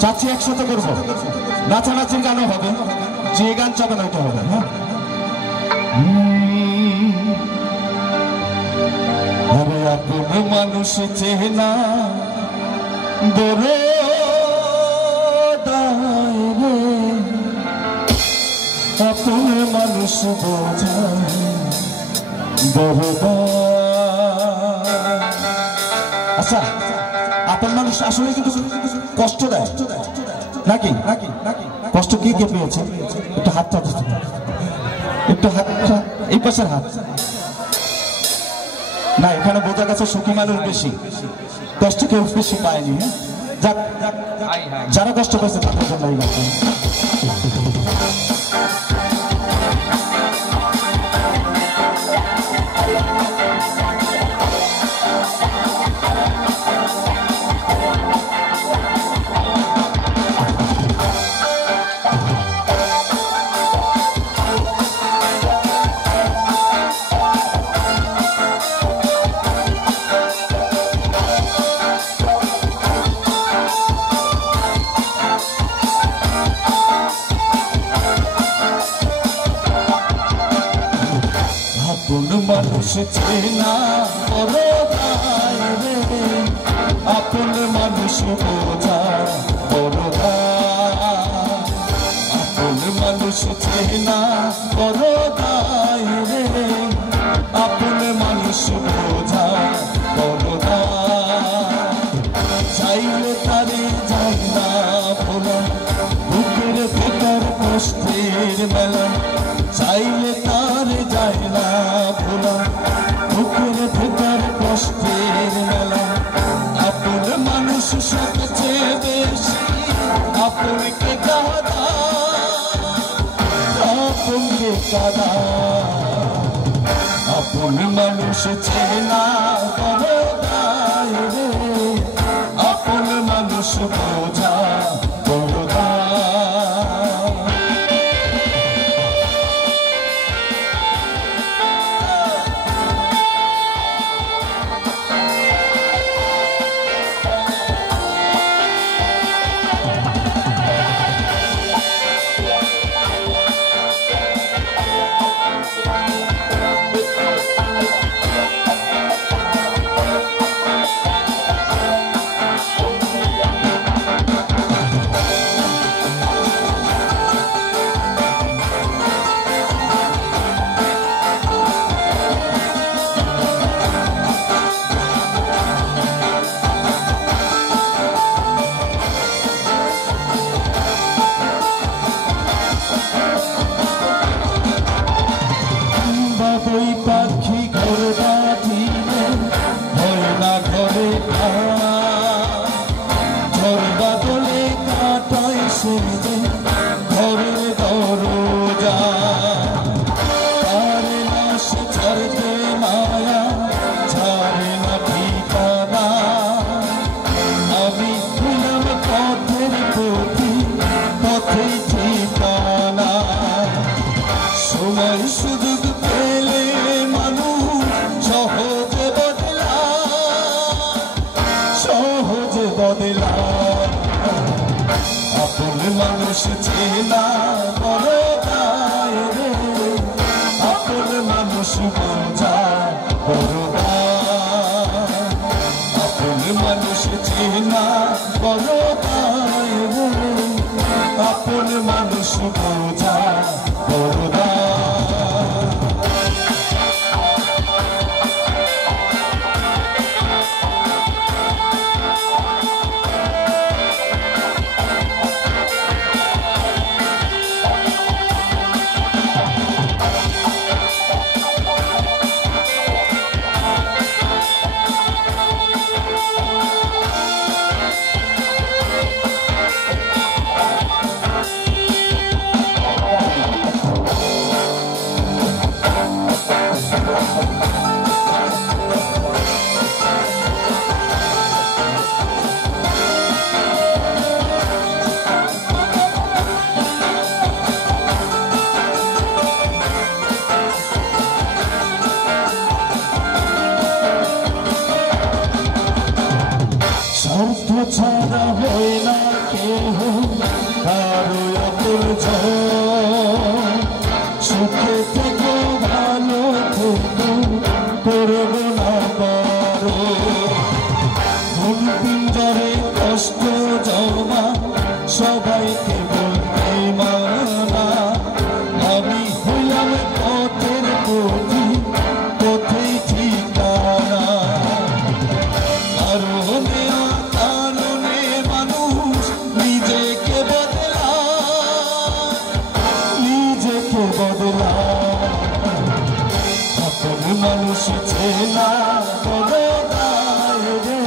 চাচ্ছি একসাথে করবো, নাচানাচির গানও হবে, যে গান চাবেন ওইটা হবে। হ্যাঁ, আরে আপন মানুষ চেনা বড় দায় রে, আপন মানুষ বোঝায় বড় দায়। আচ্ছা, আপন মানুষ আসলে কিন্তু কষ্ট দেয় নাকি? কষ্ট কে কে পেয়েছে? একটু হাতটা দিতে, একটু হাতটা, এই পাশের হাত না, এখানে বোঝা গেছে সুখী মানুষ বেশি, কষ্ট কেউ বেশি পায়নি। হ্যাঁ, যাক, যারা কষ্ট পেয়েছে তাদের জন্য এই গান। মানুষ চেনা বড় দায় রে, আপন মানুষ বোঝা বড় দায়, আপন মানুষ চেনা বড় দায় রে, আপন মানুষ বোঝা বড় দায়। চাইলে তারে যাই না ভোলা, বুকের ভেতর কষ্টের মেলা, চাইলে তারে যায় না ভোলা, বুকের ভেতর কষ্টের মেলা। আপন মানুষ সবচেয়ে বেশি আপনকে কাঁদা, আপনকে কাঁদা। আপন মানুষ চেনা বড় দায় রে, আপন মানুষ বোঝা বড় দায়। পাখি ঘর বাঁধিলে হয় না ঘরে, ঝড় বাদলে কাটায় সে ঘরের দরজা, পারে না সে ছাড়তে মায়া, ছাড়ে না ঠিকানা। আমি হইলাম পথের প্রতি, পথে ঠিকানা। সময় সুযোগ পেলে মানুষ সহজে বদলা, সহজে বদলা। আপন মানুষ চেনা বড় দায় রে, আপন মানুষ বোঝা বড় দায়, আপন মানুষ চেনা বড় দায় রে, আপন মানুষ বোঝা বড় দায়। ছাড়া হয় না কেহ কারো আপনজন সুখে থেকে ভালো থেকে করব না পারো মন পিঞ্জরে কষ্ট জমা সবাইকে বলতে মানা আমি হইলাম পথের পথি পথেই ঠিকানা কারণে কারণে মানুষ নিজেকে বদলা আপন মানুষ চেনা বড় দায় রে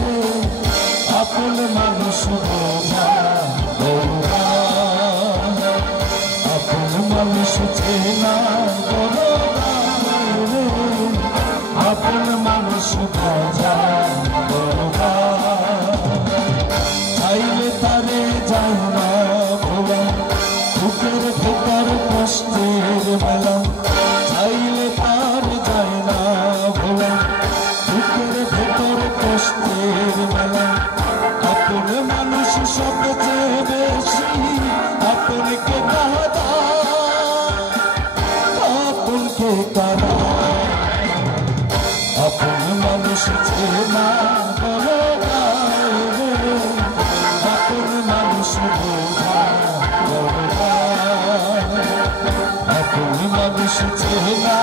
আপন মানুষ বোঝা আপন মানুষ চেনা বড় দায় রে আপন মানুষ বোঝা চাইলে তারে যায় না ভোলা বুকের ভেতর কষ্টের মেলা চাইলে তার যায় না ভোলা বুকের ভেতর কষ্টের মেলা আপন মানুষ সবচেয়ে বেশি আপনকে কাদা আপনকে কাদা আপন মানুষ চেনা বড় আপন মানুষ বোঝা আপন মানুষ চেনা